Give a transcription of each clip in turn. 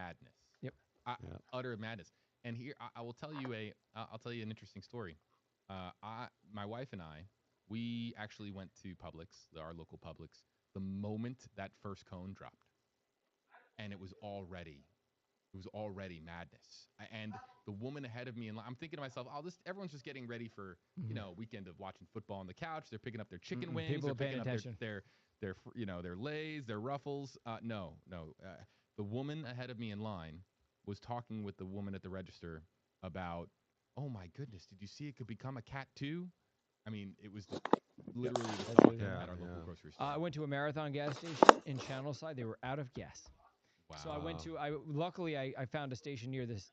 madness. Yep. Utter madness. And here I will tell you I'll tell you an interesting story. My wife and I, we actually went to Publix, our local Publix, the moment that first cone dropped, and it was already madness. And the woman ahead of me in line, I'm thinking to myself, oh, everyone's just getting ready for weekend of watching football on the couch. They're picking up their chicken wings. People They're are paying picking up attention. their Lays, their Ruffles. No. The woman ahead of me in line was talking with the woman at the register about, oh my goodness, did you see it could become a cat too? I mean, it was literally the talk at our local grocery store. I went to a Marathon gas station in Channelside. They were out of gas. Wow. So luckily I found a station near this,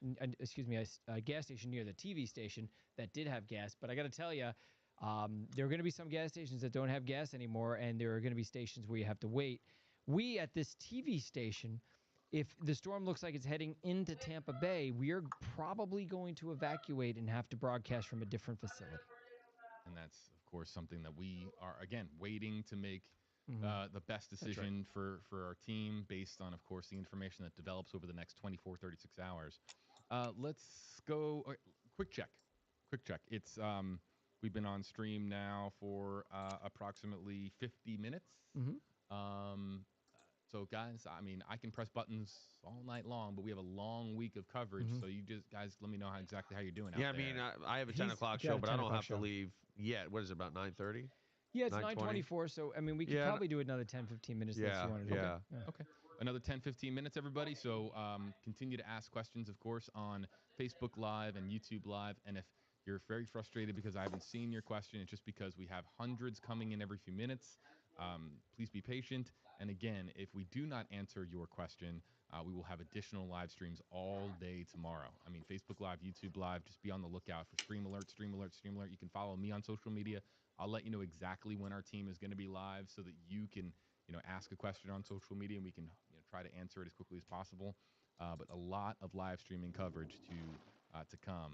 a gas station near the TV station that did have gas. But I got to tell you, there are going to be some gas stations that don't have gas anymore, and there are going to be stations where you have to wait. We at this TV station, if the storm looks like it's heading into Tampa Bay, we are probably going to evacuate and have to broadcast from a different facility. And that's, of course, something that we are, again, waiting to make the best decision for our team based on, of course, the information that develops over the next 24, 36 hours. Let's go. Quick check. It's we've been on stream now for approximately 50 minutes. So, guys, I mean, I can press buttons all night long, but we have a long week of coverage. So you guys let me know exactly how you're doing out there. Yeah, I mean, I have a 10 o'clock show, but I don't have to leave yet. What is it, about 9:30? Yeah, it's 9:24, so, I mean, we could probably do another 10, 15 minutes if you want to do it. Okay. Another 10, 15 minutes, everybody. So continue to ask questions, of course, on Facebook Live and YouTube Live. And if you're very frustrated because I haven't seen your question, it's just because we have hundreds coming in every few minutes. Please be patient. And again, if we do not answer your question, we will have additional live streams all day tomorrow. I mean, Facebook Live, YouTube Live, just be on the lookout for stream alert. You can follow me on social media. I'll let you know exactly when our team is going to be live so that you can, ask a question on social media and we can try to answer it as quickly as possible. But a lot of live streaming coverage to come.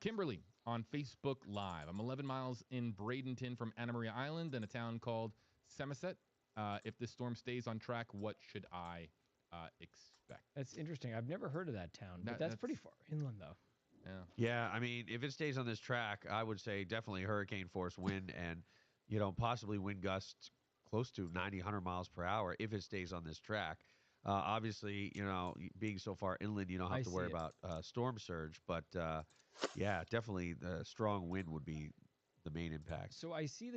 Kimberly on Facebook Live. I'm 11 miles in Bradenton from Anna Maria Island in a town called Seminole. If this storm stays on track, what should I expect? That's interesting. I've never heard of that town, but that's pretty far inland, though. Yeah, I mean, if it stays on this track, I would say definitely hurricane force wind and, possibly wind gusts close to 90, 100 miles per hour if it stays on this track. Obviously, being so far inland, you don't have to worry about storm surge. But, yeah, definitely the strong wind would be the main impact. So I see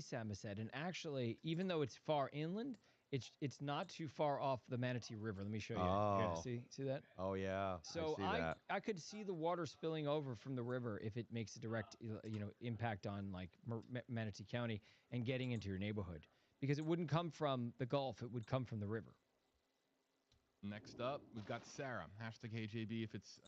Samoset, and actually, even though it's far inland, it's not too far off the Manatee River. Let me show you. Oh. Here, see that? Oh, yeah. So I see that. I could see the water spilling over from the river if it makes a direct impact on like Manatee County and getting into your neighborhood, because it wouldn't come from the Gulf, it would come from the river. Next up, we've got Sarah. #HJB if it's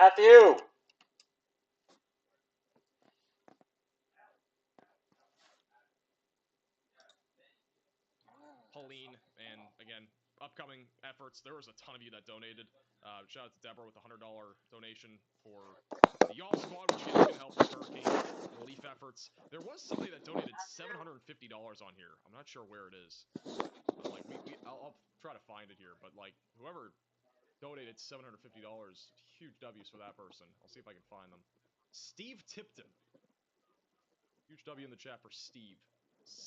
Matthew! Helene, and again, upcoming efforts. There was a ton of you that donated. Shout out to Deborah with a $100 donation for the Y'all Squad, which is going to help with hurricane relief efforts. There was somebody that donated $750 on here. I'm not sure where it is. But like I'll try to find it here. But like whoever donated $750, huge W's for that person. I'll see if I can find them. Steve Tipton. Huge W in the chat for Steve.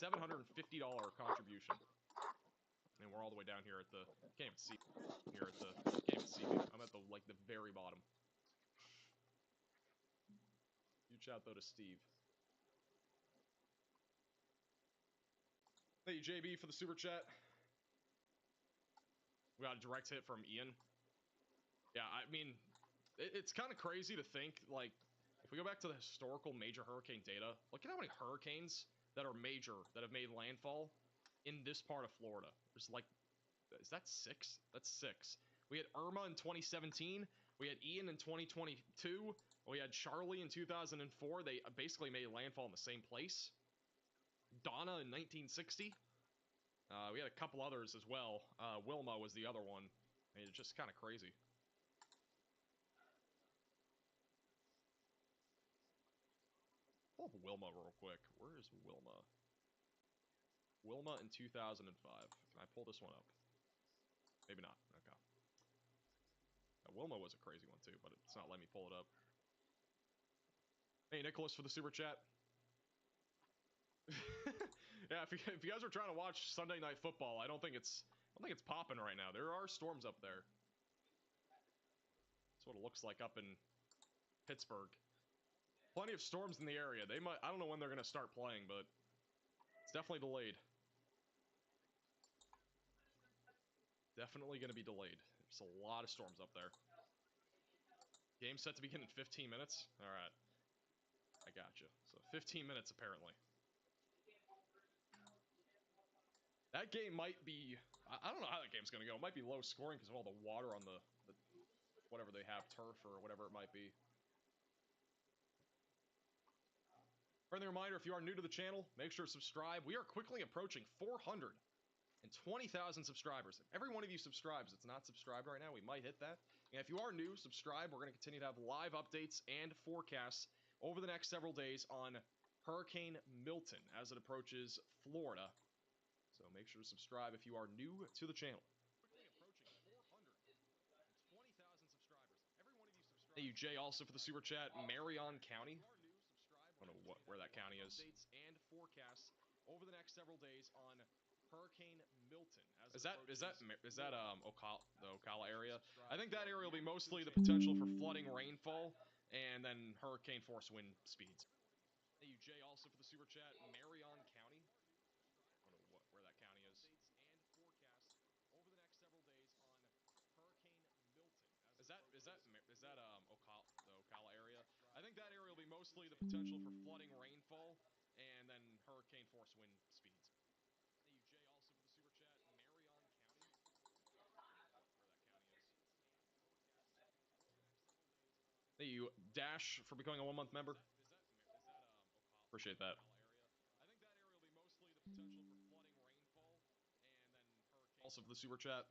$750 contribution. And we're all the way down here at the can't even see here at the can't even see me. I'm at the very bottom. Huge shout though to Steve. Thank you, JB, for the super chat. We got a direct hit from Ian. Yeah, I mean, it's kind of crazy to think, like, if we go back to the historical major hurricane data, look at how many hurricanes that are major that have made landfall in this part of Florida. There's like, is that 6? That's 6. We had Irma in 2017. We had Ian in 2022. We had Charlie in 2004. They basically made landfall in the same place. Donna in 1960. We had a couple others as well. Wilma was the other one. I mean, it's just kind of crazy. Pull up Wilma real quick. Where is Wilma? Wilma in 2005. Can I pull this one up? Maybe not. Okay. Wilma was a crazy one too, but it's not letting me pull it up. Hey, Nicholas for the super chat. Yeah, if you guys are trying to watch Sunday Night Football, I don't think it's popping right now. There are storms up there. That's what it looks like up in Pittsburgh. Plenty of storms in the area. They might. I don't know when they're gonna start playing, but it's definitely delayed. Definitely gonna be delayed. There's a lot of storms up there. Game set to begin in 15 minutes. All right, I gotcha. So 15 minutes apparently. That game might be, I don't know how that game's going to go. It might be low scoring because of all the water on the whatever they have, turf or whatever it might be. Friendly reminder, if you are new to the channel, make sure to subscribe. We are quickly approaching 420,000 subscribers. If every one of you subscribes that's not subscribed right now, we might hit that. And if you are new, subscribe. We're going to continue to have live updates and forecasts over the next several days on Hurricane Milton as it approaches Florida. So make sure to subscribe if you are new to the channel. Quickly approaching 420,000 subscribers. Every one of you subscribe. Thank you, Jay, also for the super chat. Marion County. I don't know where that county is. And forecasts over the next several days on Hurricane Milton. Is that the Ocala area? I think that area will be mostly the potential for flooding, rainfall, and then hurricane force wind speeds. Thank you, Jay, also for the super chat. Marion County. Is that the Ocala area? I think that area will be mostly the potential for flooding, rainfall, and then hurricane force wind speeds. Thank you, Jay, also for the super chat. Marion County. Thank you, Dash, for becoming a 1-month member. Appreciate that. I think that area will be mostly the potential for flooding, rainfall, and then hurricane. Also for the super chat.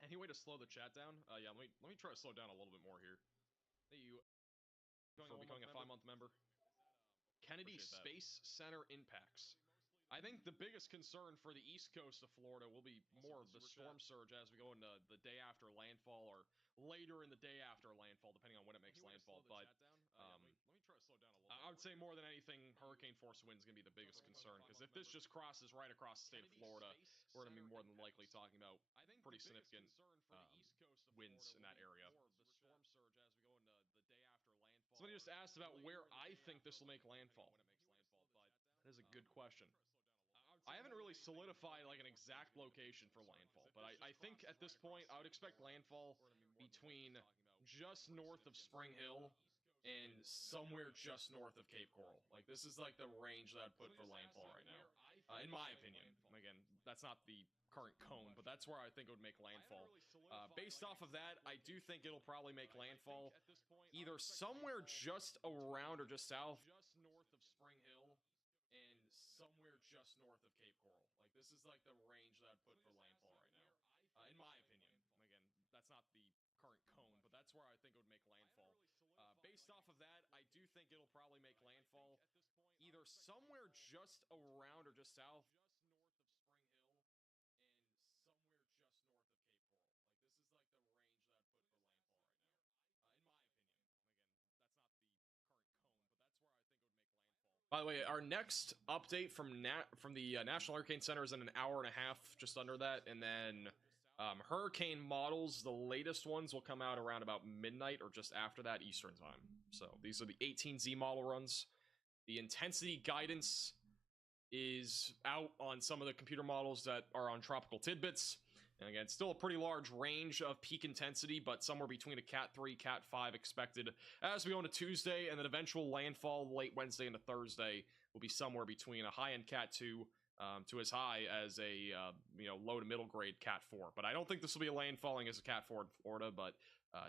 Any way to slow the chat down? Yeah, let me try to slow down a little bit more here. Thank you for becoming a 5-month member. Kennedy Space Center impacts. I think the biggest concern for the east coast of Florida will be more of the storm surge as we go into the day after landfall or later in the day after landfall, depending on when it makes landfall. But I would say more than anything, hurricane force wind is going to be the biggest concern, because if this just crosses right across the state of Florida, we're going to be more than likely talking about pretty significant winds in that area. Somebody just asked about where I think this will make landfall. That is a good question. I haven't really solidified like an exact location for landfall, but I think at this point I would expect landfall between just north of Spring Hill and somewhere just north of Cape Coral. Like, this is like the range that I'd put for landfall right now. in my opinion. Again, that's not the current cone, but that's where I think it would make landfall. Based off of that, I do think it'll probably make landfall either somewhere just around or just south, just north of Spring Hill, and somewhere just north of Cape Coral. Like, this is like the range that I'd put for landfall right now. In my opinion. Again, that's not the current cone, but that's where I think it would make landfall. Based off of that, I do think it'll probably make landfall either somewhere just around or just south, just north of Spring Hill, and somewhere just north of Cape Coral. Like, this is like the range that I'd put for landfall right now. In my opinion. Again, that's not the current cone, but that's where I think it would make landfall. By the way, our next update from the National Hurricane Center is in an hour and a half, just under that, and then hurricane models, the latest ones will come out around about midnight or just after that Eastern time. So these are the 18Z model runs. The intensity guidance is out on some of the computer models that are on Tropical Tidbits. And again, still a pretty large range of peak intensity, but somewhere between a Cat 3, Cat 5 expected as we go into Tuesday, and then eventual landfall late Wednesday into Thursday will be somewhere between a high-end Cat 2 to as high as a low to middle grade Cat 4. But I don't think this will be landfalling as a Cat 4 in Florida, but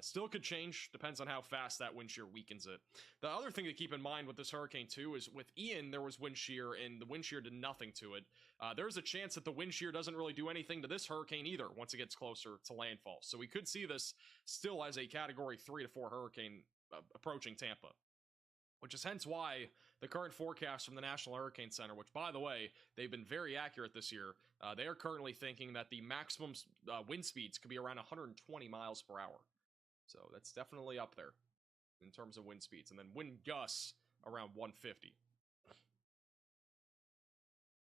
still could change. Depends on how fast that wind shear weakens it. The other thing to keep in mind with this hurricane too is with Ian, there was wind shear, and the wind shear did nothing to it. There's a chance that the wind shear doesn't really do anything to this hurricane either once it gets closer to landfall. So we could see this still as a Category 3 to 4 hurricane approaching Tampa. Which is hence why the current forecast from the National Hurricane Center, which, by the way, they've been very accurate this year, they are currently thinking that the maximum wind speeds could be around 120 miles per hour. So that's definitely up there in terms of wind speeds. And then wind gusts around 150.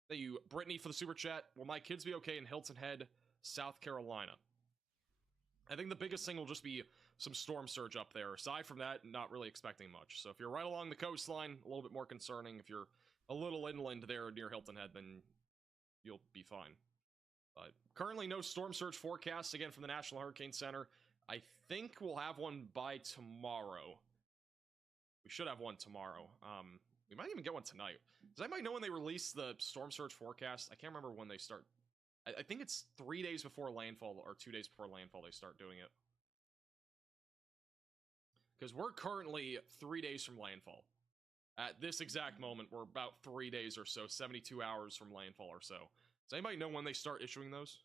Thank you, Brittany, for the super chat. Will my kids be okay in Hilton Head, South Carolina? I think the biggest thing will just be some storm surge up there. Aside from that, not really expecting much. So if you're right along the coastline, a little bit more concerning. If you're a little inland there near Hilton Head, then you'll be fine. But currently no storm surge forecast, again, from the National Hurricane Center. I think we'll have one by tomorrow. We should have one tomorrow. We might even get one tonight. Does anybody know when they release the storm surge forecast? I can't remember when they start. I think it's 3 days before landfall or 2 days before landfall they start doing it. Because we're currently 3 days from landfall. At this exact moment, we're about 3 days or so, 72 hours from landfall or so. Does anybody know when they start issuing those?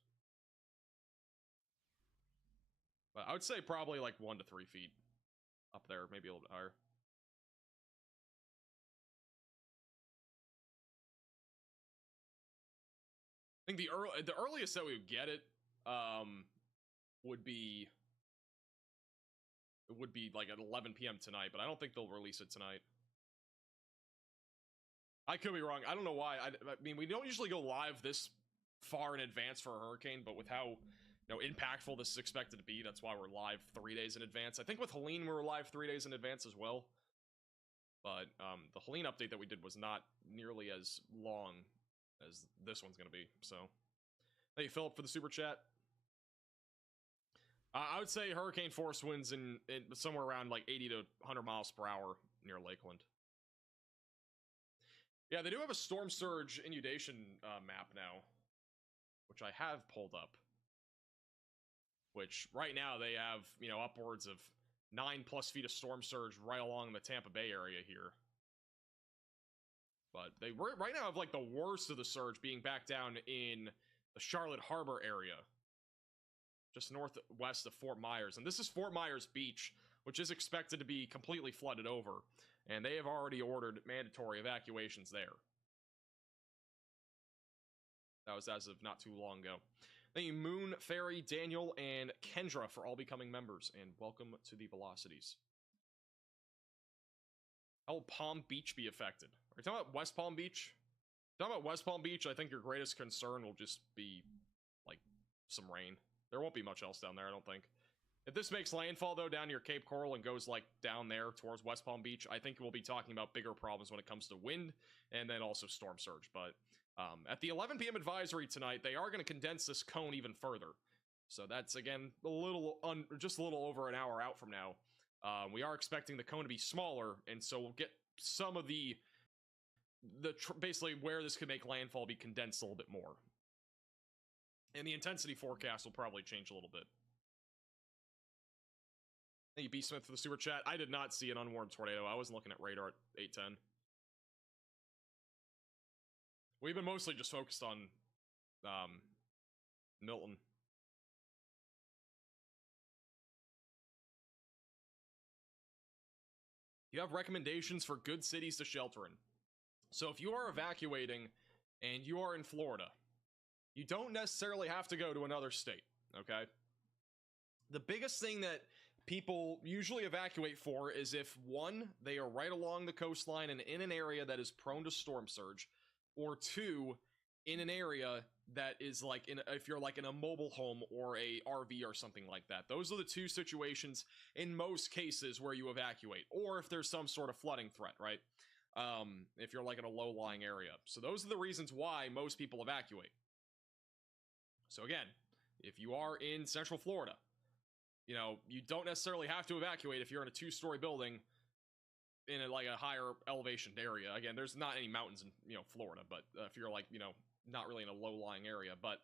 But I would say probably like 1 to 3 feet up there, maybe a little bit higher. I think the earliest that we would get it would be like at 11 p.m. tonight, but I don't think they'll release it tonight. I could be wrong. I don't know why. I mean, we don't usually go live this far in advance for a hurricane, but with how impactful this is expected to be, that's why we're live 3 days in advance. I think with Helene we were live 3 days in advance as well. But the Helene update that we did was not nearly as long as this one's going to be. So, thank you, Philip, for the super chat. I would say hurricane force winds in somewhere around like 80 to 100 miles per hour near Lakeland. Yeah, they do have a storm surge inundation map now, which I have pulled up. Which right now they have, upwards of 9+ feet of storm surge right along the Tampa Bay area here. But they right now have like the worst of the surge being back down in the Charlotte Harbor area, just northwest of Fort Myers. And this is Fort Myers Beach, which is expected to be completely flooded over. And they have already ordered mandatory evacuations there. That was as of not too long ago. Thank you, Moon, Fairy, Daniel, and Kendra for all becoming members. And welcome to the Velocities. How will Palm Beach be affected? Are you talking about West Palm Beach? Talking about West Palm Beach, I think your greatest concern will just be, like, some rain. There won't be much else down there, I don't think. If this makes landfall, though, down near Cape Coral and goes, like, down there towards West Palm Beach, I think we'll be talking about bigger problems when it comes to wind and then also storm surge. But at the 11 p.m. advisory tonight, they are going to condense this cone even further. So that's, again, just a little over an hour out from now. We are expecting the cone to be smaller, and so we'll get some of the basically where this could make landfall be condensed a little bit more. And the intensity forecast will probably change a little bit. Thank you, B. Smith, for the super chat. I did not see an unwarned tornado. I wasn't looking at radar at 810. We've been mostly just focused on Milton. You have recommendations for good cities to shelter in. So if you are evacuating and you are in Florida, you don't necessarily have to go to another state, okay? The biggest thing that people usually evacuate for is if, one, they are right along the coastline and in an area that is prone to storm surge, or two, in an area that is like, if you're like in a mobile home or a RV or something like that. Those are the two situations in most cases where you evacuate, or if there's some sort of flooding threat, right? If you're like in a low-lying area. So those are the reasons why most people evacuate. So again, if you are in Central Florida, you know, you don't necessarily have to evacuate if you're in a 2-story building in like a higher elevation area. Again, there's not any mountains in, you know, Florida, but if you're like, you know, not really in a low-lying area. But,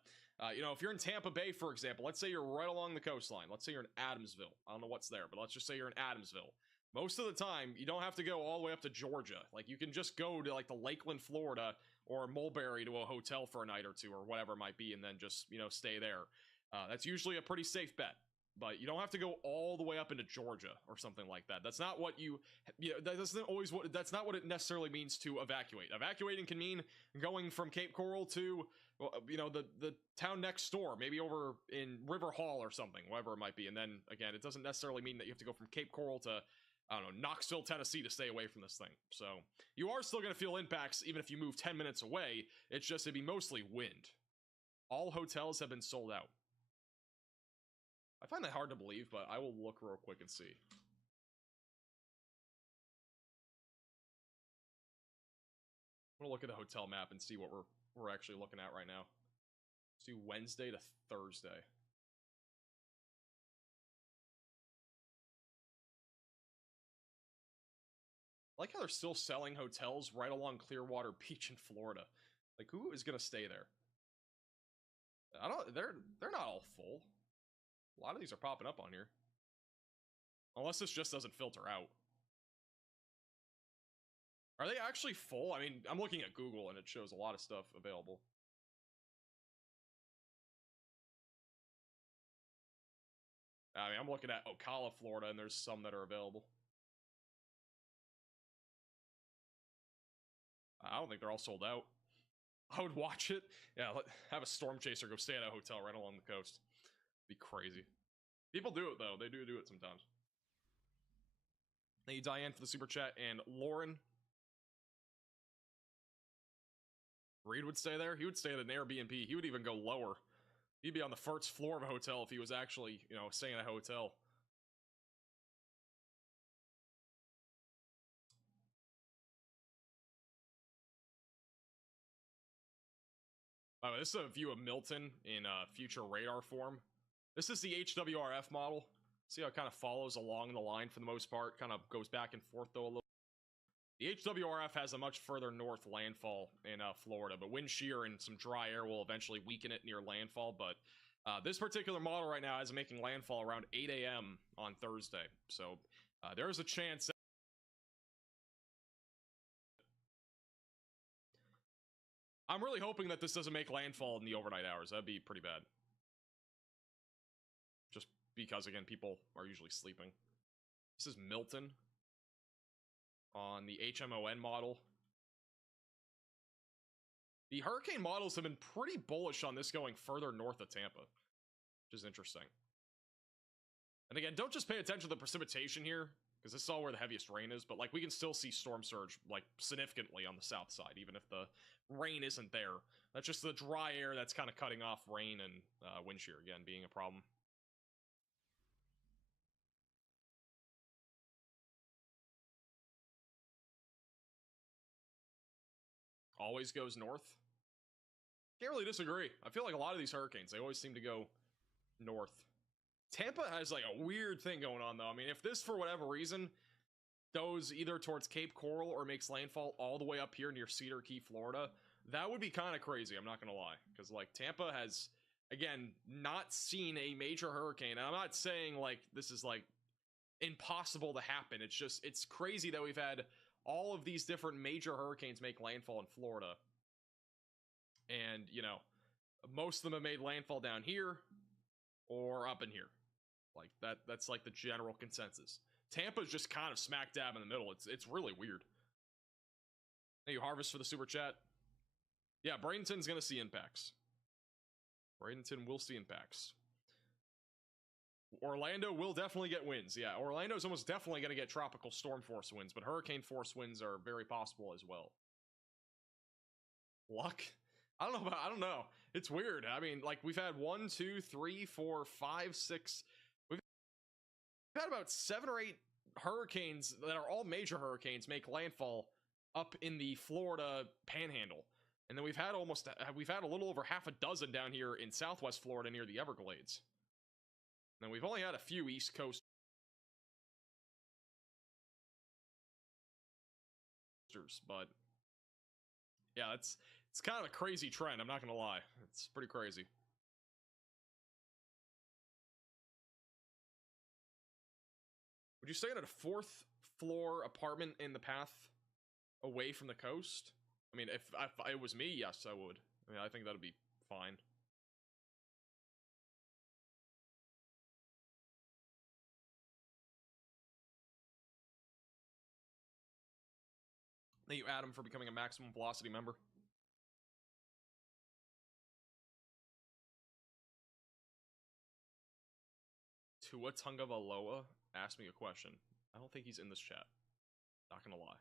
you know, if you're in Tampa Bay, for example, let's say you're right along the coastline. Let's say you're in Adamsville. I don't know what's there, but let's just say you're in Adamsville. Most of the time, you don't have to go all the way up to Georgia. Like, you can just go to, like, the Lakeland, Florida, or Mulberry to a hotel for a night or two, or whatever it might be, and then just, you know, stay there. That's usually a pretty safe bet. But you don't have to go all the way up into Georgia or something like that. That's not what you know, that's not what it necessarily means to evacuate. Evacuating can mean going from Cape Coral to, you know, the town next door, maybe over in River Hall or something, whatever it might be. And then, again, it doesn't necessarily mean that you have to go from Cape Coral to, I don't know, Knoxville, Tennessee to stay away from this thing. So you are still going to feel impacts even if you move 10 minutes away. It's just, it'd be mostly wind. All hotels have been sold out. I find that hard to believe, but I will look real quick and see. I'm gonna look at the hotel map and see what we're actually looking at right now. Let's do Wednesday to Thursday. I like how they're still selling hotels right along Clearwater Beach in Florida. Like, who is gonna stay there? They're not all full. A lot of these are popping up on here. Unless this just doesn't filter out. Are they actually full? I mean, I'm looking at Google and it shows a lot of stuff available. I mean, I'm looking at Ocala, Florida, and there's some that are available. I don't think they're all sold out. I would watch it. Yeah, have a storm chaser go stay at a hotel right along the coast. Be crazy. People do it, though. They do it sometimes. Thank you, Diane, for the super chat. And Lauren. Reed would stay there. He would stay at an Airbnb. He would even go lower. He'd be on the first floor of a hotel if he was actually, you know, staying at a hotel. By the way, this is a view of Milton in future radar form. This is the HWRF model. See how it kind of follows along the line for the most part. Kind of goes back and forth, though, a little. The HWRF has a much further north landfall in Florida, but wind shear and some dry air will eventually weaken it near landfall. But this particular model right now is making landfall around 8 a.m. on Thursday. So there's a chance that I'm really hoping that this doesn't make landfall in the overnight hours. That'd be pretty bad. Just because, again, people are usually sleeping. This is Milton on the HMON model. The hurricane models have been pretty bullish on this going further north of Tampa, which is interesting. And again, don't just pay attention to the precipitation here, because this is all where the heaviest rain is, but like we can still see storm surge like significantly on the south side, even if the rain isn't there. That's just the dry air that's kind of cutting off rain and wind shear, again, being a problem. Always goes north. Can't really disagree. I feel like a lot of these hurricanes, they always seem to go north. Tampa has like a weird thing going on, though. I mean, if this, for whatever reason, goes either towards Cape Coral or makes landfall all the way up here near Cedar Key, Florida, that would be kind of crazy, I'm not gonna lie. Because, like, Tampa has, again, not seen a major hurricane. And I'm not saying, like, this is, like, impossible to happen. It's just, it's crazy that we've had all of these different major hurricanes make landfall in Florida. And, you know, most of them have made landfall down here or up in here. Like, that's like the general consensus. Tampa's just kind of smack dab in the middle. It's really weird. Thank you, Harvest, for the super chat. Yeah, Bradenton's gonna see impacts. Bradenton will see impacts. Orlando will definitely get winds. Yeah, Orlando's almost definitely going to get tropical storm force winds, but hurricane force winds are very possible as well. Luck? I don't know. It's weird. I mean, like, we've had 1, 2, 3, 4, 5, 6. We've had about 7 or 8 hurricanes that are all major hurricanes make landfall up in the Florida panhandle. And then we've had a little over half a dozen down here in Southwest Florida near the Everglades. And we've only had a few East Coasters, but yeah, it's kind of a crazy trend, I'm not gonna lie. It's pretty crazy. Would you stay in a 4th floor apartment in the path away from the coast? I mean, if it was me, yes, I would. I mean, I think that'd be fine. Thank you, Adam, for becoming a Maximum Velocity member. Tua Tagovailoa asked me a question. I don't think he's in this chat. Not gonna lie.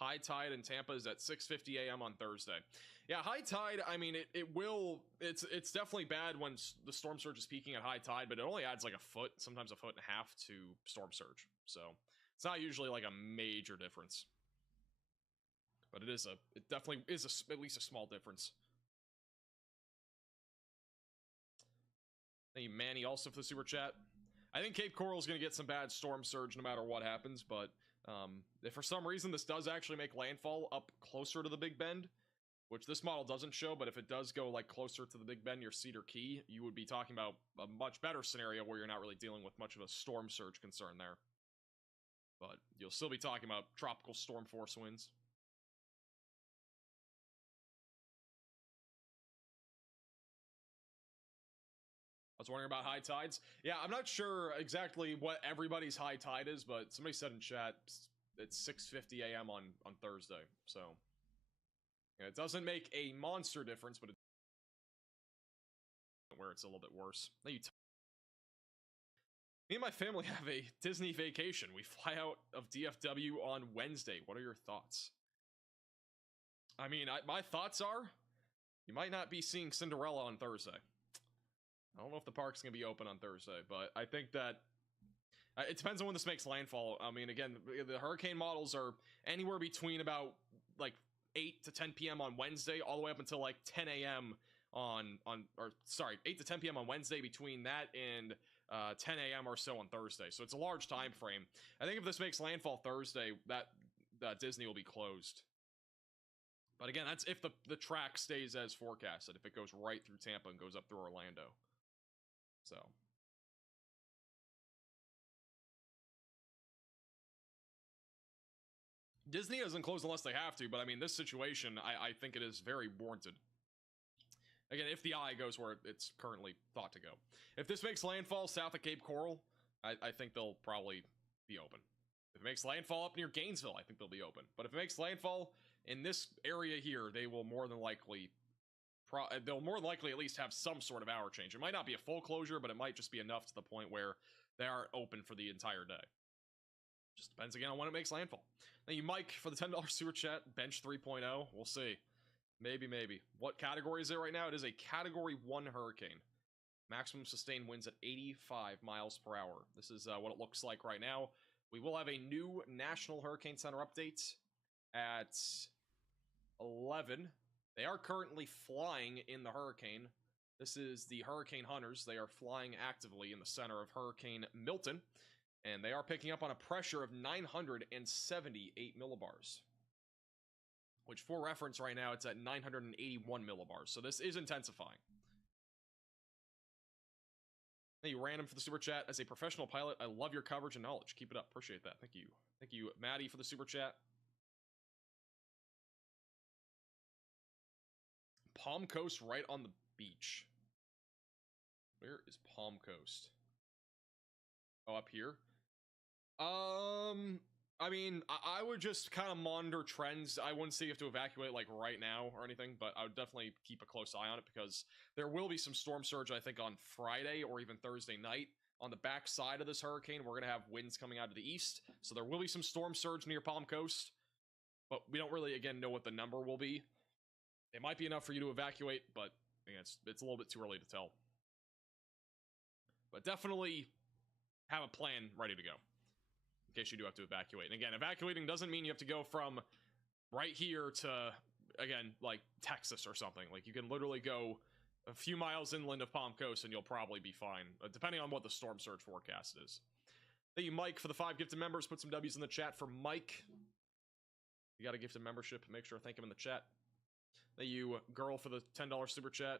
High tide in Tampa is at 6:50 a.m. on Thursday. Yeah, high tide, I mean, it's definitely bad when the storm surge is peaking at high tide, but it only adds like a foot, sometimes a foot and a half to storm surge. So it's not usually like a major difference. But it definitely is at least a small difference. Thank you, Manny, also for the super chat. I think Cape Coral is going to get some bad storm surge no matter what happens, but if for some reason this does actually make landfall up closer to the Big Bend, which this model doesn't show, but if it does go like closer to the Big Bend near Cedar Key, you would be talking about a much better scenario where you're not really dealing with much of a storm surge concern there. But you'll still be talking about tropical storm force winds. I was wondering about high tides. Yeah, I'm not sure exactly what everybody's high tide is, but somebody said in chat it's 6:50 a.m. on Thursday. So yeah, it doesn't make a monster difference, but it's where it's a little bit worse. Me and my family have a Disney vacation. We fly out of DFW on Wednesday. What are your thoughts? I mean, my thoughts are you might not be seeing Cinderella on Thursday. I don't know if the park's going to be open on Thursday, but I think that it depends on when this makes landfall. I mean, again, the hurricane models are anywhere between about like 8 to 10 p.m. on Wednesday all the way up until like 10 a.m. 8 to 10 p.m. on Wednesday, between that and 10 a.m. or so on Thursday. So it's a large time frame. I think if this makes landfall Thursday, that Disney will be closed. But again, that's if the track stays as forecasted, if it goes right through Tampa and goes up through Orlando. So Disney doesn't close unless they have to, but I mean, this situation, I think it is very warranted. Again, if the eye goes where it's currently thought to go. If this makes landfall south of Cape Coral, I think they'll probably be open. If it makes landfall up near Gainesville, I think they'll be open. But if it makes landfall in this area here, they will more than likely at least have some sort of hour change. It might not be a full closure, but it might just be enough to the point where they aren't open for the entire day. Just depends again on when it makes landfall. Thank you, Mike, for the $10 super chat. Bench 3.0. We'll see. Maybe. What category is it right now? It is a Category 1 hurricane. Maximum sustained winds at 85 miles per hour. This is what it looks like right now. We will have a new National Hurricane Center update at 11. They are currently flying in the hurricane. This is the Hurricane Hunters. They are flying actively in the center of Hurricane Milton, and they are picking up on a pressure of 978 millibars, which for reference right now, it's at 981 millibars. So this is intensifying. Thank you, Random, for the super chat. As a professional pilot, I love your coverage and knowledge. Keep it up. Appreciate that. Thank you. Thank you, Maddie, for the super chat. Palm Coast right on the beach. Where is Palm Coast? Oh, up here? I mean, I would just kind of monitor trends. I wouldn't say you have to evacuate like right now or anything, but I would definitely keep a close eye on it because there will be some storm surge, I think, on Friday or even Thursday night. On the back side of this hurricane, we're going to have winds coming out of the east, so there will be some storm surge near Palm Coast, but we don't really, again, know what the number will be. It might be enough for you to evacuate, but again, it's a little bit too early to tell. But definitely have a plan ready to go in case you do have to evacuate. And again, evacuating doesn't mean you have to go from right here to, again, like Texas or something. Like, you can literally go a few miles inland of Palm Coast and you'll probably be fine, depending on what the storm surge forecast is. Thank you, Mike, for the 5 gifted members. Put some W's in the chat for Mike. You got a gifted membership, make sure to thank him in the chat. Thank you, Girl, for the $10 super chat.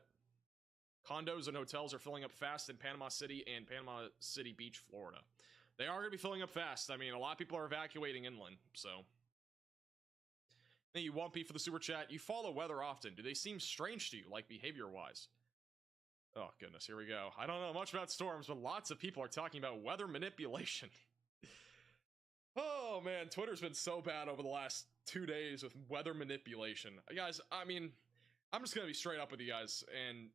Condos and hotels are filling up fast in Panama City and Panama City Beach, Florida. They are going to be filling up fast. I mean, a lot of people are evacuating inland, so. Thank you, Wumpy, for the super chat. You follow weather often. Do they seem strange to you, like behavior-wise? Oh, goodness, here we go. I don't know much about storms, but lots of people are talking about weather manipulation. Oh, man, Twitter's been so bad over the last 2 days with weather manipulation. Guys, I mean, I'm just going to be straight up with you guys, and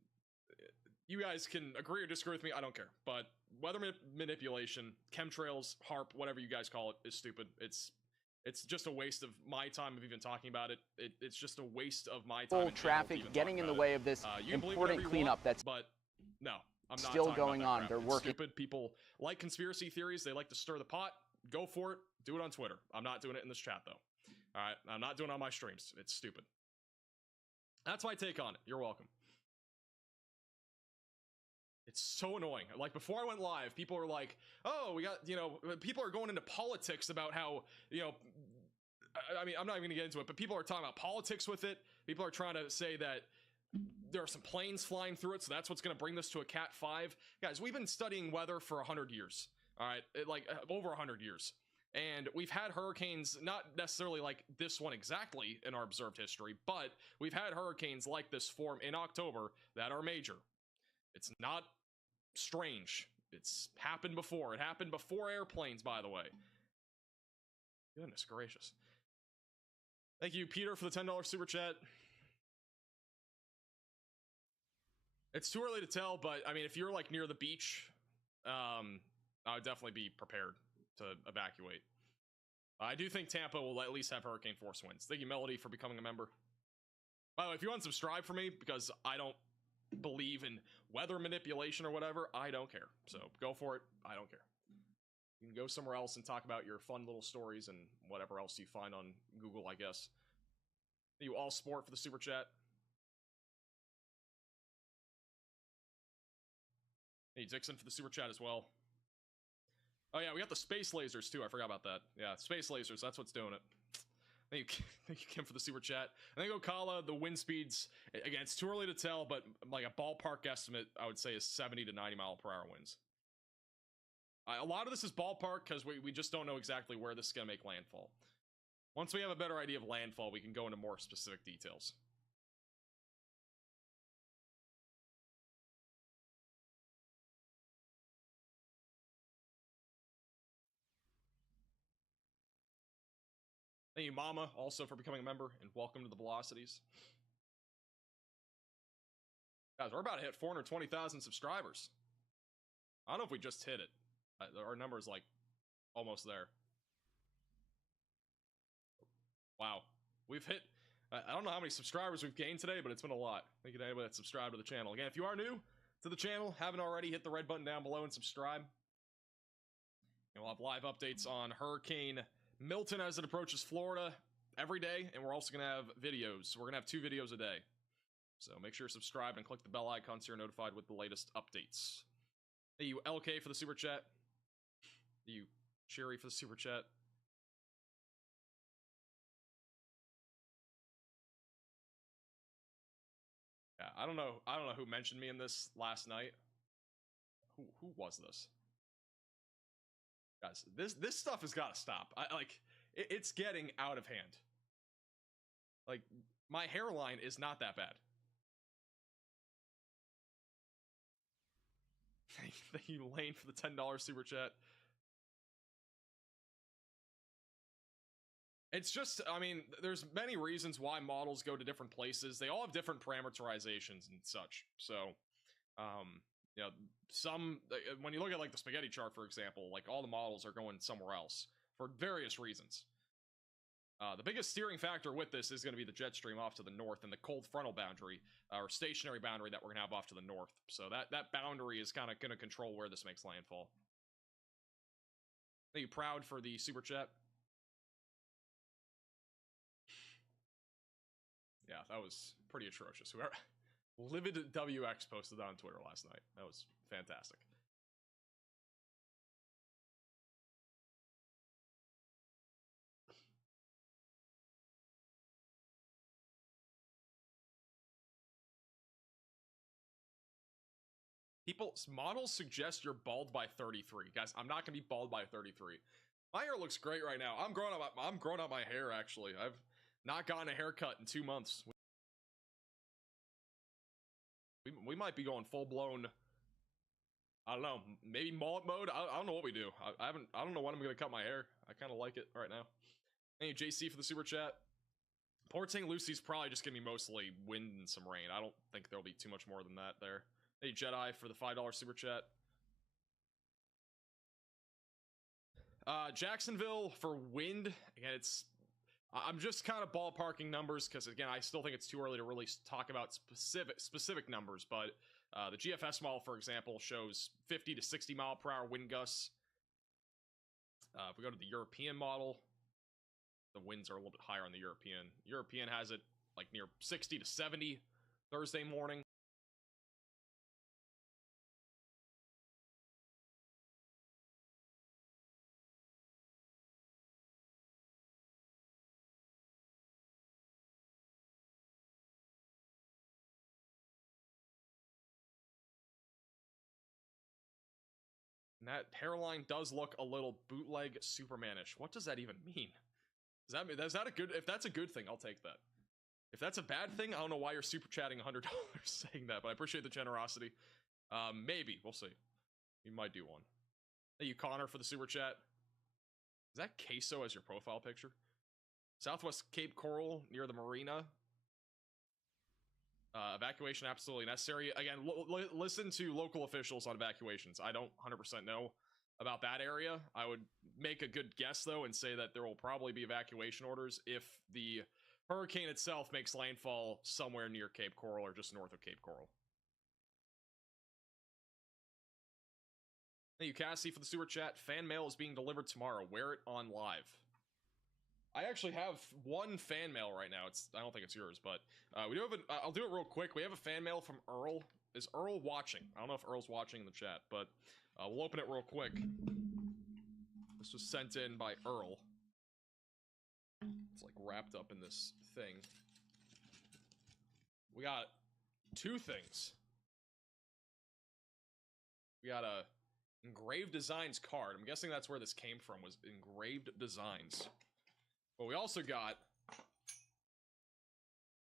you guys can agree or disagree with me, I don't care. But weather manipulation, chemtrails, HARP, whatever you guys call it, is stupid. It's just a waste of my time of even talking about it. It's just a waste of my time. Traffic getting in the way of this important cleanup that's but no, I'm not still going on. They're working. Stupid people like conspiracy theories. They like to stir the pot. Go for it. Do it on Twitter. I'm not doing it in this chat though. All right, I'm not doing it on my streams. It's stupid. That's my take on it. You're welcome. It's so annoying. Like, before I went live, people were like, oh, we got, you know, people are going into politics about how, you know, I mean, I'm not even gonna get into it, but people are talking about politics with it. People are trying to say that there are some planes flying through it, so that's what's gonna bring this to a Cat 5. Guys, we've been studying weather for 100 years, all right? Over 100 years. And we've had hurricanes, not necessarily like this one exactly in our observed history, but we've had hurricanes like this form in October that are major. It's not strange. It's happened before. It happened before airplanes, by the way. Goodness gracious. Thank you, Peter, for the $10 super chat. It's too early to tell, but I mean, if you're like near the beach, I would definitely be prepared to evacuate. I do think Tampa will at least have hurricane force winds. Thank you, Melody, for becoming a member. By the way, if you unsubscribe for me, because I don't believe in weather manipulation or whatever, I don't care. So go for it. I don't care. You can go somewhere else and talk about your fun little stories and whatever else you find on Google, I guess. Thank you, All Sport, for the super chat. Hey, Dixon, for the super chat as well. Oh yeah, we got the space lasers too. I forgot about that. Yeah, space lasers. That's what's doing it. Thank you, Kim, for the super chat. And then Ocala, the wind speeds, again, it's too early to tell, but like a ballpark estimate, I would say, is 70 to 90 mile per hour winds. A lot of this is ballpark because we just don't know exactly where this is going to make landfall. Once we have a better idea of landfall, we can go into more specific details. Thank you, Mama, also for becoming a member, and welcome to the Velocities. Guys, we're about to hit 420,000 subscribers. I don't know if we just hit it. Our number is like almost there. Wow. We've hit, I don't know how many subscribers we've gained today, but it's been a lot. Thank you to anybody that subscribed to the channel. Again, if you are new to the channel, haven't already, hit the red button down below and subscribe. And we'll have live updates on Hurricane Milton as it approaches Florida every day, and we're also going to have videos. We're going to have 2 videos a day. So make sure you're subscribed and click the bell icon so you're notified with the latest updates. Thank you, LK, for the super chat. Thank you, Sherry, for the super chat. Yeah, I don't know who mentioned me in this last night. Who was this? Guys, this stuff has got to stop. It's getting out of hand. Like, my hairline is not that bad. Thank you, Lane, for the $10 super chat. It's just, I mean, there's many reasons why models go to different places. They all have different parameterizations and such. So, you know, when you look at like the spaghetti chart, for example, like all the models are going somewhere else for various reasons. The biggest steering factor with this is going to be the jet stream off to the north and the cold frontal boundary, or stationary boundary that we're going to have off to the north. So that boundary is kind of going to control where this makes landfall. Are you proud for the super chat? Yeah, that was pretty atrocious. Whoever Livid WX posted that on Twitter last night. That was fantastic. Models suggest you're bald by 33. Guys, I'm not gonna be bald by 33. My hair looks great right now. I'm growing out my hair, actually. I've not gotten a haircut in 2 months. We might be going full-blown, I don't know, maybe mullet mode? I don't know what we do. I don't know when I'm gonna cut my hair. I kind of like it right now. Thank you, JC, for the super chat. Port St. Lucie's probably just gonna be mostly wind and some rain. I don't think there'll be too much more than that there. Hey, Jedi, for the $5 super chat. Jacksonville for wind. Again, I'm just kind of ballparking numbers because, again, I still think it's too early to really talk about specific numbers. But the GFS model, for example, shows 50 to 60 mile per hour wind gusts. If we go to the European model, the winds are a little bit higher on the European. European has it like near 60 to 70 Thursday morning. And that hairline does look a little bootleg Supermanish. What does that even mean? Is that a good? If that's a good thing, I'll take that. If that's a bad thing, I don't know why you're super chatting $100 saying that, but I appreciate the generosity. Maybe we'll see. We might do one. Thank you, Connor, for the super chat. Is that queso as your profile picture? Southwest Cape Coral near the marina. Evacuation absolutely necessary. Again, listen to local officials on evacuations. I don't 100% know about that area. I would make a good guess, though, and say that there will probably be evacuation orders if the hurricane itself makes landfall somewhere near Cape Coral or just north of Cape Coral. Thank you, Cassie, for the super chat. Fan mail is being delivered tomorrow. Wear it on live. I actually have one fan mail right now. I don't think it's yours, but we do have I'll do it real quick. We have a fan mail from Earl. Is Earl watching? I don't know if Earl's watching in the chat, but we'll open it real quick. This was sent in by Earl. It's like wrapped up in this thing. We got two things. We got a Engraved Designs card. I'm guessing that's where this came from, was Engraved Designs. But we also got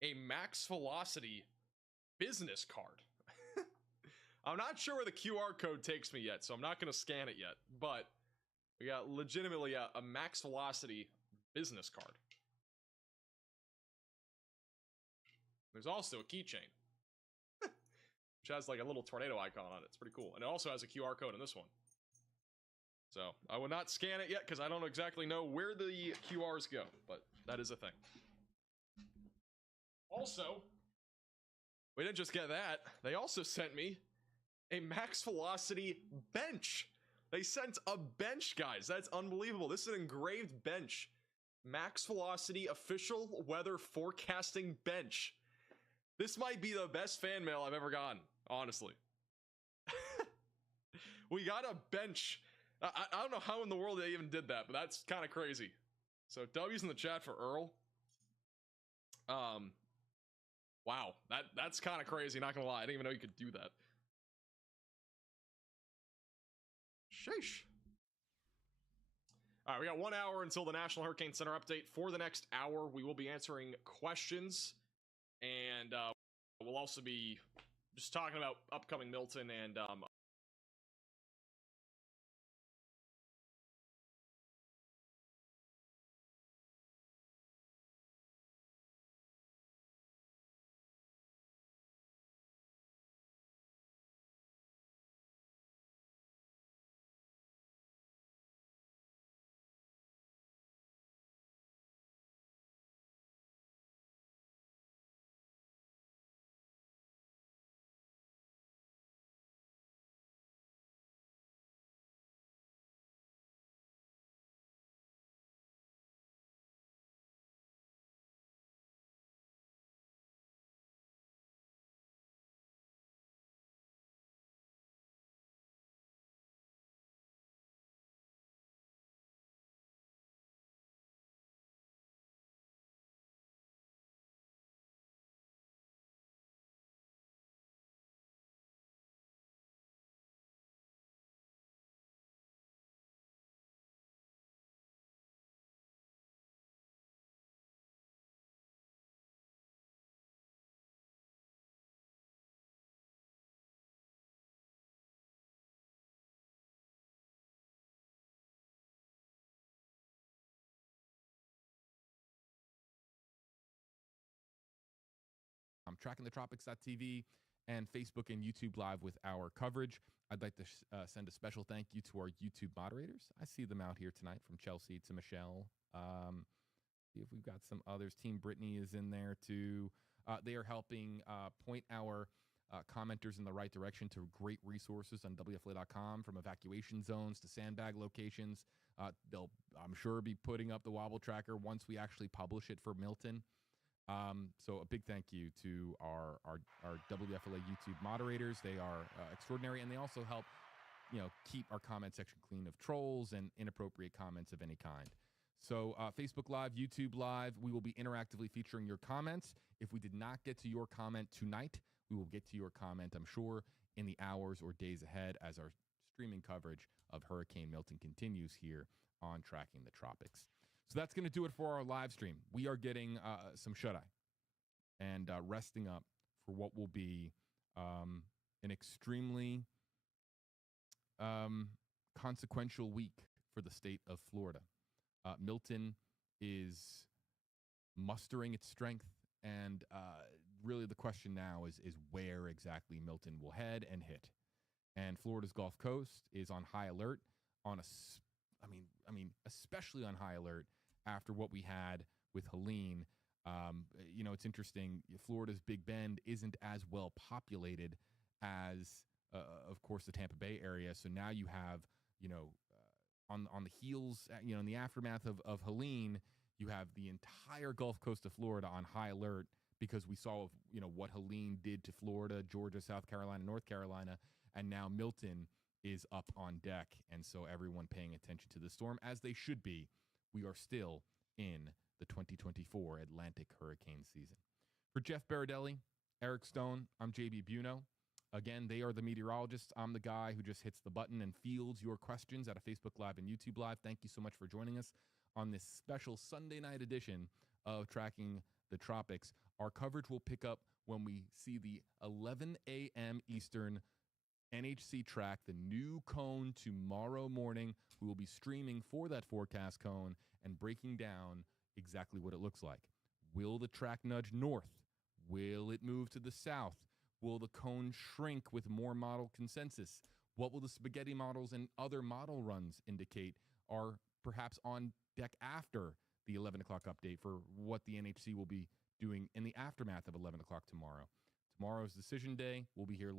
a Max Velocity business card. I'm not sure where the QR code takes me yet, so I'm not going to scan it yet. But we got legitimately a Max Velocity business card. There's also a keychain, which has like a little tornado icon on it. It's pretty cool. And it also has a QR code in this one. So I will not scan it yet because I don't exactly know where the QRs go, but that is a thing. Also, we didn't just get that. They also sent me a Max Velocity bench. They sent a bench, guys. That's unbelievable. This is an engraved bench. Max Velocity official weather forecasting bench. This might be the best fan mail I've ever gotten, honestly. We got a bench. I don't know how in the world they even did that, but that's kind of crazy. So W's in the chat for Earl. Wow, that's kind of crazy, not gonna lie. I didn't even know you could do that. Sheesh. All right, we got 1 hour until the National Hurricane Center update. For the next hour, we will be answering questions, and we'll also be just talking about upcoming Milton and Tracking the Tropics.tv and Facebook and YouTube Live with our coverage. I'd like to send a special thank you to our YouTube moderators. I see them out here tonight, from Chelsea to Michelle. See if we've got some others. Team Brittany is in there too. They are helping point our commenters in the right direction to great resources on WFLA.com, from evacuation zones to sandbag locations. They'll, I'm sure, be putting up the wobble tracker once we actually publish it for Milton. So a big thank you to our WFLA YouTube moderators. They are extraordinary, and they also help, keep our comment section clean of trolls and inappropriate comments of any kind. So Facebook Live, YouTube Live, we will be interactively featuring your comments. If we did not get to your comment tonight, we will get to your comment, I'm sure, in the hours or days ahead, as our streaming coverage of Hurricane Milton continues here on Tracking the Tropics. So that's going to do it for our live stream. We are getting some shut-eye and resting up for what will be an extremely consequential week for the state of Florida. Milton is mustering its strength, and really the question now is where exactly Milton will head and hit. And Florida's Gulf Coast is on high alert, especially on high alert after what we had with Helene. It's interesting. Florida's Big Bend isn't as well populated as, of course, the Tampa Bay area. So now you have, on the heels, in the aftermath of Helene, you have the entire Gulf Coast of Florida on high alert, because we saw, what Helene did to Florida, Georgia, South Carolina, North Carolina, and now Milton is up on deck. And so everyone paying attention to the storm, as they should be. We are still in the 2024 Atlantic hurricane season. For Jeff Baradelli, Eric Stone, I'm JB Buno. Again, they are the meteorologists. I'm the guy who just hits the button and fields your questions at a Facebook Live and YouTube Live. Thank you so much for joining us on this special Sunday night edition of Tracking the Tropics. Our coverage will pick up when we see the 11 a.m. Eastern NHC track, the new cone, tomorrow morning. We will be streaming for that forecast cone and breaking down exactly what it looks like. Will the track nudge north? Will it move to the south? Will the cone shrink with more model consensus? What will the spaghetti models and other model runs indicate are perhaps on deck after the 11 o'clock update for what the NHC will be doing in the aftermath of 11 o'clock tomorrow? Tomorrow's decision day. We'll be here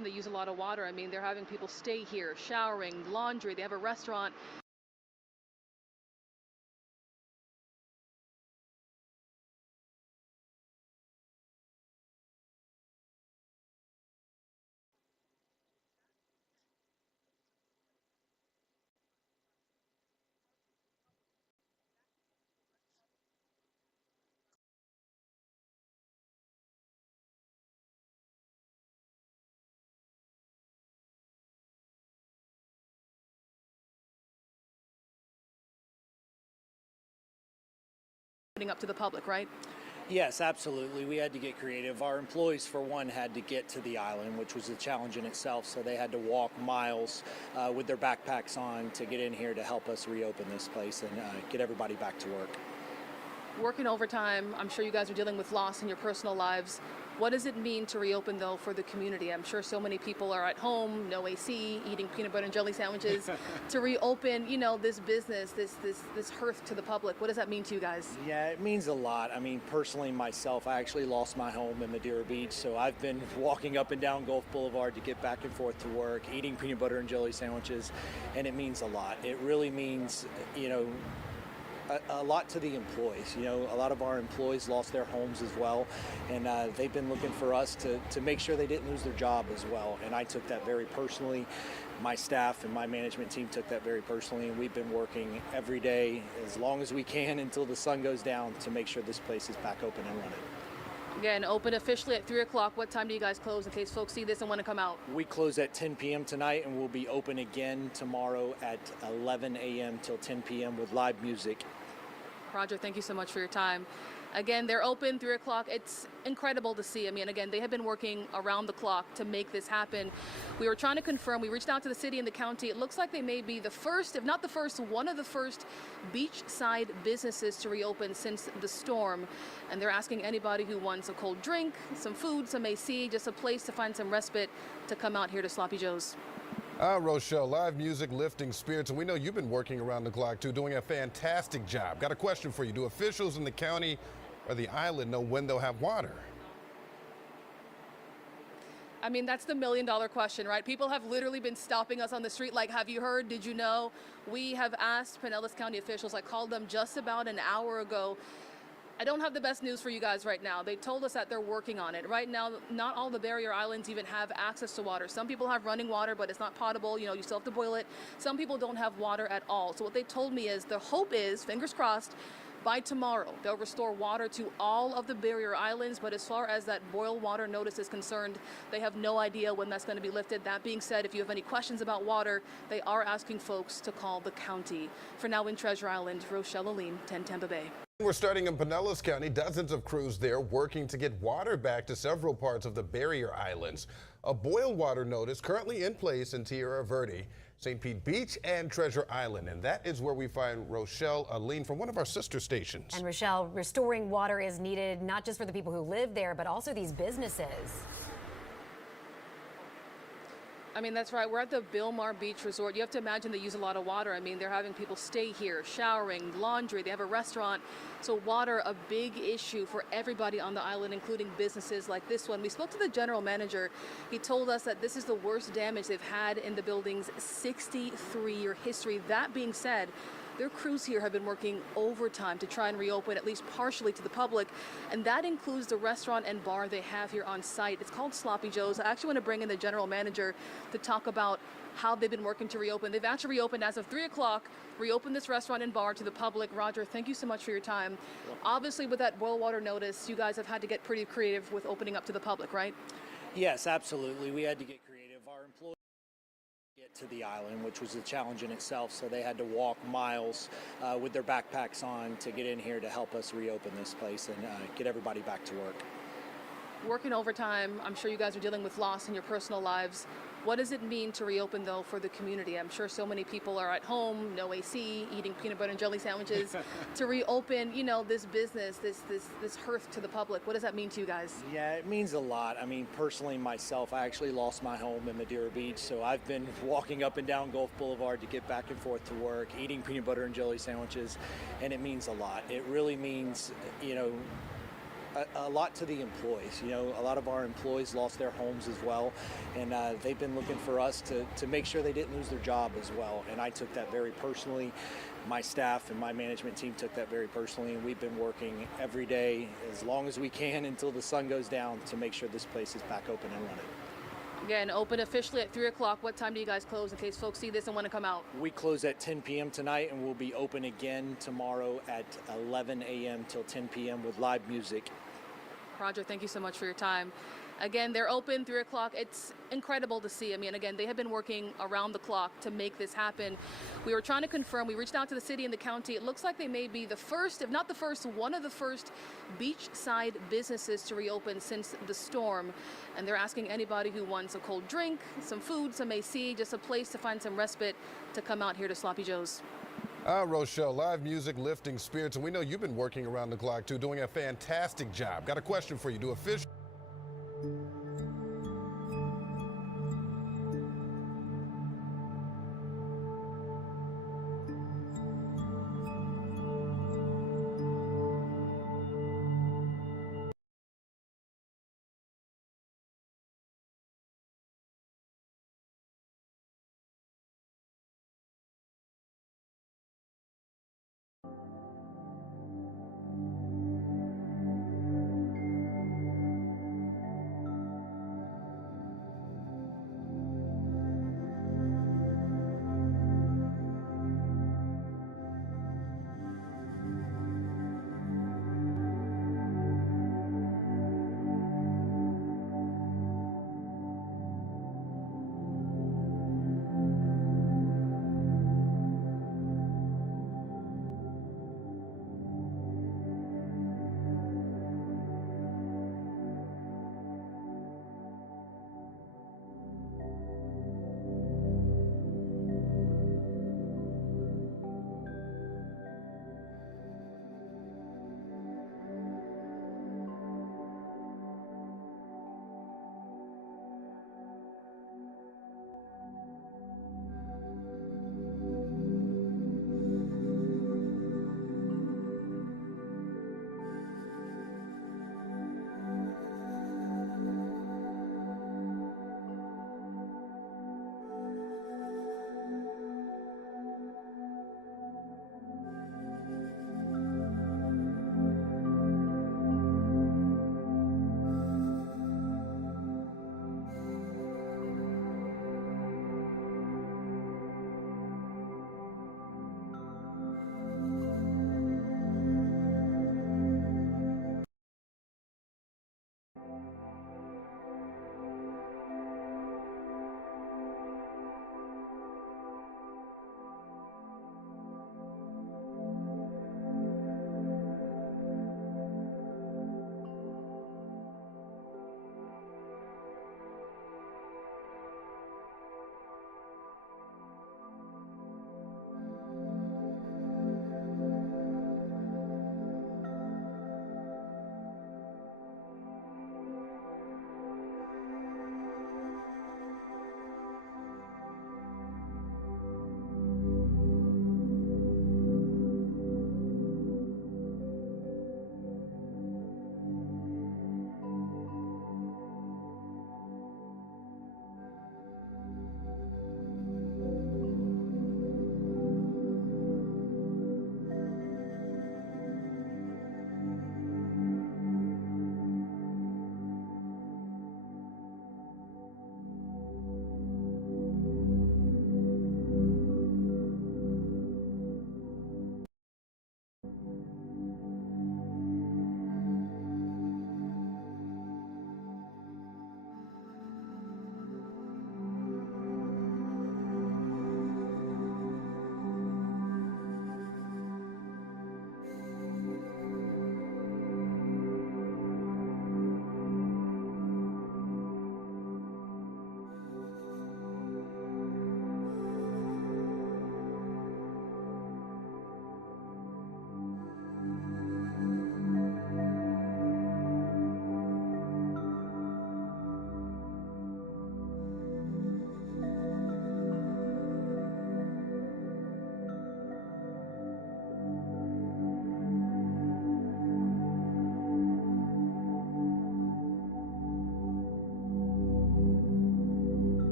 They use a lot of water. I mean, they're having people stay here, showering, laundry. They have a restaurant. Up to the public, right? Yes, absolutely. We had to get creative. Our employees, for one, had to get to the island, which was a challenge in itself. So they had to walk miles with their backpacks on to get in here to help us reopen this place and get everybody back to work. Working overtime, I'm sure you guys are dealing with loss in your personal lives. What does it mean to reopen, though, for the community? I'm sure so many people are at home, no AC, eating peanut butter and jelly sandwiches. To reopen, you know, this business, this hearth to the public, what does that mean to you guys? Yeah, it means a lot. I mean, personally, myself, I actually lost my home in Maderia Beach, so I've been walking up and down Gulf Boulevard to get back and forth to work, eating peanut butter and jelly sandwiches, and it means a lot. It really means, you know, a lot to the employees. You know, a lot of our employees lost their homes as well, and they've been looking for us to make sure they didn't lose their job as well. And I took that very personally. My staff and my management team took that very personally, and we've been working every day as long as we can until the sun goes down to make sure this place is back open and running. Again, open officially at 3 o'clock. What time do you guys close in case folks see this and want to come out? We close at 10 p.m. tonight, and we'll be open again tomorrow at 11 a.m. till 10 p.m. with live music. Roger, thank you so much for your time. Again, they're open 3 o'clock. It's incredible to see. I mean, again, they have been working around the clock to make this happen. We were trying to confirm. We reached out to the city and the county. It looks like they may be the first, if not the first, one of the first beachside businesses to reopen since the storm. And they're asking anybody who wants a cold drink, some food, some AC, just a place to find some respite to come out here to Sloppy Joe's. Rochelle, live music, lifting spirits, and we know you've been working around the clock too, doing a fantastic job. Got a question for you. Do officials in the county or the island know when they'll have water? I mean, that's the million-dollar question, right? People have literally been stopping us on the street like, have you heard? Did you know? We have asked Pinellas County officials. I called them just about an hour ago. I don't have the best news for you guys right now. They told us that they're working on it. Right now, not all the barrier islands even have access to water. Some people have running water, but it's not potable. You know, you still have to boil it. Some people don't have water at all. So what they told me is the hope is, fingers crossed, by tomorrow, they'll restore water to all of the barrier islands. But as far as that boil water notice is concerned, they have no idea when that's going to be lifted. That being said, if you have any questions about water, they are asking folks to call the county. For now in Treasure Island, Rochelle Aline, 10 Tampa Bay. We're starting in Pinellas County. Dozens of crews there working to get water back to several parts of the barrier islands. A boil water notice currently in place in Tierra Verde, St. Pete Beach, and Treasure Island. And that is where we find Rochelle Aline from one of our sister stations. And Rochelle, restoring water is needed not just for the people who live there, but also these businesses. I mean, that's right. We're at the Bilmar Beach Resort. You have to imagine they use a lot of water. I mean, they're having people stay here, showering, laundry. They have a restaurant. So water, a big issue for everybody on the island, including businesses like this one. We spoke to the general manager. He told us that this is the worst damage they've had in the building's 63-year history. That being said, their crews here have been working overtime to try and reopen at least partially to the public, and that includes the restaurant and bar they have here on site. It's called Sloppy Joe's. I actually want to bring in the general manager to talk about how they've been working to reopen. They've actually reopened as of 3 o'clock, reopened this restaurant and bar to the public. Roger, thank you so much for your time. Obviously, with that boil water notice, you guys have had to get pretty creative with opening up to the public, right? Yes, absolutely. We had to get creative. Our employees get to the island, which was a challenge in itself, so they had to walk miles with their backpacks on to get in here to help us reopen this place and get everybody back to work. Working overtime, I'm sure you guys are dealing with loss in your personal lives. What does it mean to reopen, though, for the community? I'm sure so many people are at home, no AC, eating peanut butter and jelly sandwiches. To reopen, you know, this business, this hearth to the public, what does that mean to you guys? Yeah, it means a lot. I mean, personally, myself, I actually lost my home in Maderia Beach, so I've been walking up and down Gulf Boulevard to get back and forth to work, eating peanut butter and jelly sandwiches, and it means a lot. It really means, you know, a lot to the employees. You know, a lot of our employees lost their homes as well, and they've been looking for us to make sure they didn't lose their job as well. And I took that very personally. My staff and my management team took that very personally, and we've been working every day as long as we can until the sun goes down to make sure this place is back open and running. Again, open officially at 3 o'clock. What time do you guys close in case folks see this and want to come out? We close at 10 p.m. tonight, and we'll be open again tomorrow at 11 a.m. till 10 p.m. with live music. Roger, thank you so much for your time. Again, they're open 3 o'clock. It's incredible to see. I mean, again, they have been working around the clock to make this happen. We were trying to confirm. We reached out to the city and the county. It looks like they may be the first, if not the first, one of the first beachside businesses to reopen since the storm. And they're asking anybody who wants a cold drink, some food, some AC, just a place to find some respite to come out here to Sloppy Joe's. Rochelle, live music, lifting spirits, and we know you've been working around the clock too, doing a fantastic job. Got a question for you. Do officials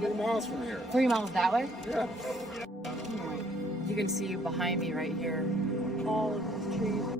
3 miles from here. 3 miles that way? Yeah. You can see behind me right here. All of these trees.